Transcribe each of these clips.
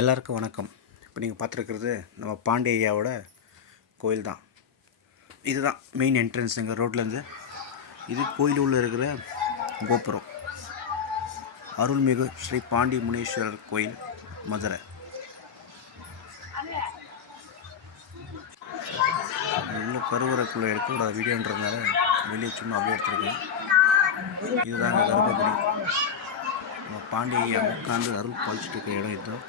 எல்லாருக்கும் வணக்கம். இப்போ நீங்கள் பார்த்துருக்கிறது நம்ம பாண்டி ஐயாவோட கோயில் தான். இதுதான் மெயின் என்ட்ரன்ஸுங்க ரோட்லேருந்து. இது கோயில் உள்ள இருக்கிற கோபுரம். அருள்மிகு ஸ்ரீ பாண்டி முனீஸ்வரர் கோயில், மதுரை. உள்ள கருவறைக்குள்ளே எடுக்கக்கூடாத வீடியோன்றதுனால வெளியே சும்மா அப்படியே எடுத்துருக்கேன். இதுதாங்க கருப்பக்குடி. நம்ம பாண்டி ஐயா உட்காந்து அருள் பாலிச்சிட்டு இருக்கிற இடம் இதுதான்.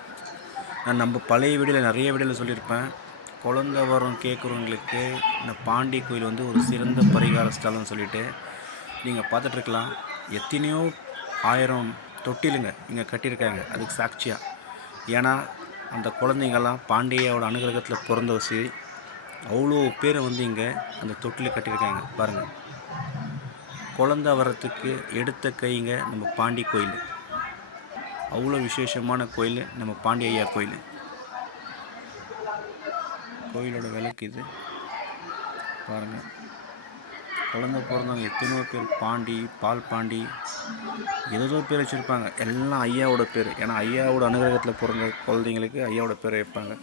நான் நம்ம பழைய வீடியோவில் நிறைய வீடியோவில் சொல்லியிருப்பேன். குழந்த வரம் கேட்குறவங்களுக்கு இந்த பாண்டி கோயில் வந்து ஒரு சிறந்த பரிகார ஸ்தலம்னு சொல்லிவிட்டு நீங்கள் பார்த்துட்ருக்கலாம். எத்தனையோ 1000 தொட்டிலுங்க இங்கே கட்டியிருக்காங்க அதுக்கு சாட்சியாக. ஏன்னா அந்த குழந்தைங்கள்லாம் பாண்டியாவோட அனுகிரகத்தில் பிறந்த வச்சு அவ்வளோ பேரை வந்து இங்கே அந்த தொட்டில் கட்டியிருக்காங்க பாருங்கள். குழந்த வரத்துக்கு எடுத்த கைங்க நம்ம பாண்டி கோயில். அவ்வளோ விசேஷமான கோயில் நம்ம பாண்டி ஐயா கோயில். கோயிலோட விளக்கு இது பாருங்கள். குழந்த பிறந்தவங்க எத்தனையோ பேர் பாண்டி, பால் பாண்டி, ஏதோ பேர் வச்சுருப்பாங்க. எல்லாம் ஐயாவோட பேர். ஏன்னா ஐயாவோட அனுகிரகத்தில் பிறந்த குழந்தைங்களுக்கு ஐயாவோட பேரை வைப்பாங்க.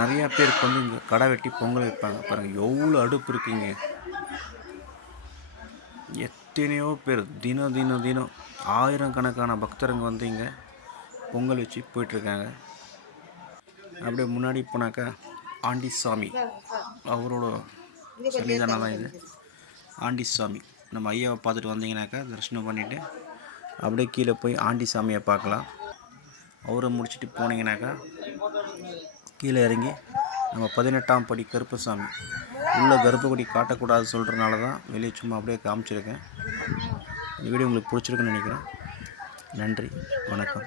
நிறையா பேருக்கு வந்து இங்கே கடை வெட்டி பொங்கல் வைப்பாங்க. பாருங்கள் எவ்வளோ அடுப்பு இருக்குங்க. எத்தனையோ பேர் தினம் 1000கணக்கான பக்தருங்க வந்து இங்கே பொங்கல் வச்சு போயிட்டுருக்காங்க. அப்படியே முன்னாடி போனாக்கா ஆண்டி சாமி, அவரோட சன்னிதானம் தான் இது. ஆண்டி சாமி நம்ம ஐயாவை பார்த்துட்டு வந்தீங்கன்னாக்கா தரிசனம் பண்ணிவிட்டு அப்படியே கீழே போய் ஆண்டி சாமியை பார்க்கலாம். அவரை முடிச்சுட்டு போனீங்கன்னாக்கா கீழே இறங்கி நம்ம 18ஆம் படி கருப்பசாமி உள்ள கர்ப்பகுடி காட்டக்கூடாது சொல்கிறனால தான் வெளியே சும்மா அப்படியே காமிச்சிருக்கேன். இந்த வீடியோ உங்களுக்கு பிடிச்சிருக்குன்னு நினைக்கிறேன். நன்றி, வணக்கம்.